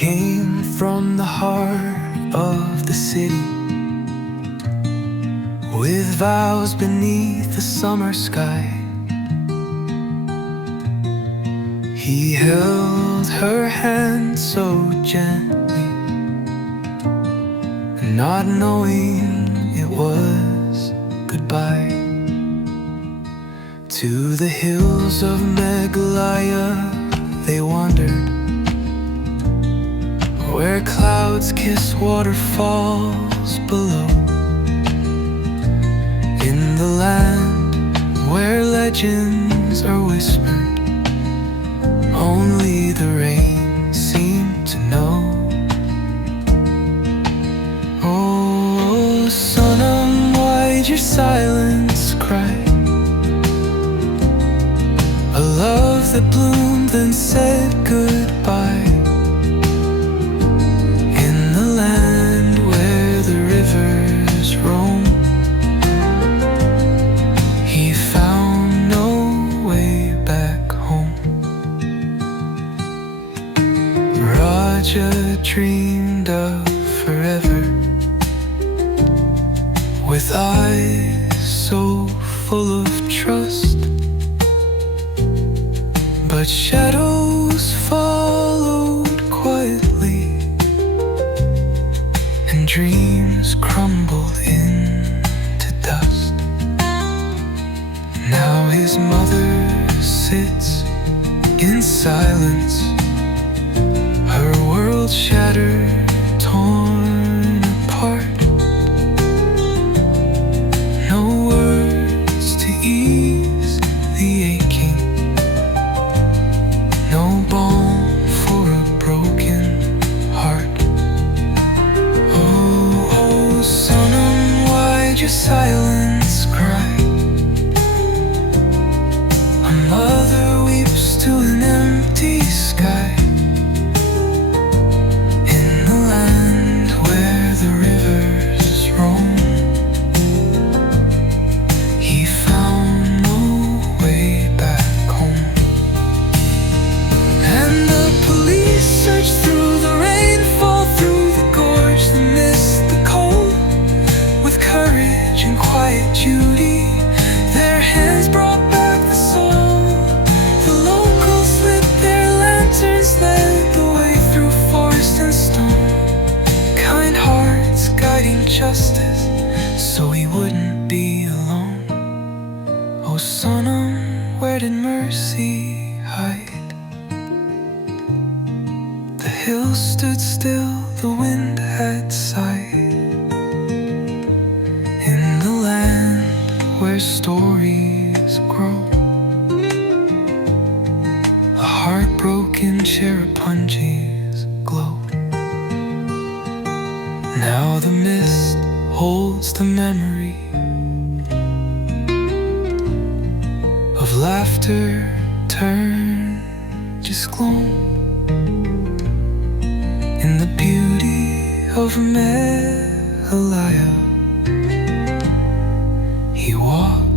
came from the heart of the city, with vows beneath the summer sky. He held her hand so gently, not knowing it was goodbye. To the hills of Meghalaya they wandered, where clouds kiss waterfalls below. In the land where legends are whispered, only the rain seemed to know. Oh, Sonam, why'd your silence cry? A love that bloomed then said goodbye. In the land where the rivers roam, he found no way back home. Raja dreamed of forever, with eyes so full of trust. But shadows followed quietly, and dreams crumbled into dust. Now his mother sits in silence, her world shattered, torn apart. No words to ease the aching, no balm for a broken heart. Oh, oh, Sonam, why'd your silence cry? A mother weeps to an empty sky. In the land where the rivers roam, he found no way back home. And the police search through the rainfall, through the gorge, the mist, the cold, with courage and quiet duty. Their hands brought back the soul. The locals lit their lanterns, led the way through forest and stone. Kind hearts guiding justice, so he wouldn't be alone. Oh, Sonam, where did mercy hide? The hills stood still, the wind had sighed. In the land where stories grow, a heartbroken cherrapunji's glow. Now the mist holds the memory of laughter turned just gloom. In the beauty of Meghalaya, he walked